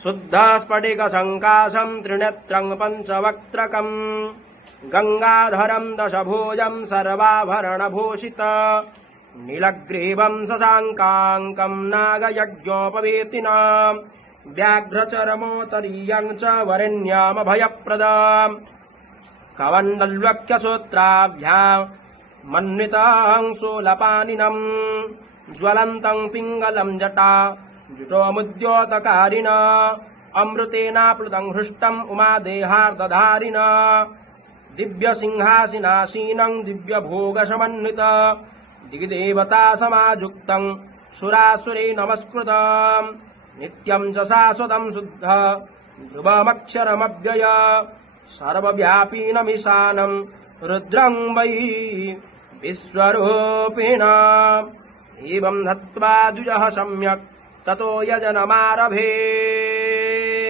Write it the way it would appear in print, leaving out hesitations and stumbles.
शुद्धस्फटिकसङ्काशं त्रिनेत्रं पञ्चवक्त्रकं गङ्गाधरं दशभुजं सर्वाभरणभूषित नीलग्रीवं शशाङ्काङ्कं नागयज्ञोपवीतिना व्याघ्रचरमोत्तरीयं च वरेण्यामभयप्रदां कमण्डलवक्षसूत्राभ्यां मन्वितं शूलपाणिनं ज्वलन्तं पिङ्गलं जटा जुटोमुद्योतकारिणा अमृतेनाप्लुतं हृष्टम् उमादेहार्दधारिणा दिव्यसिंहासनासीनं दिव्यभोगसमन्वित दिग्देवता समायुक्तं सुरासुरे नमस्कृतं नित्यं च शाश्वतं शुद्ध ध्रुवमक्षरमव्यय सर्वव्यापीनमीशानं रुद्रं वै विश्वरूपिणा एवं धत्वा द्विजः सम्यक् ततो यजनमारभे।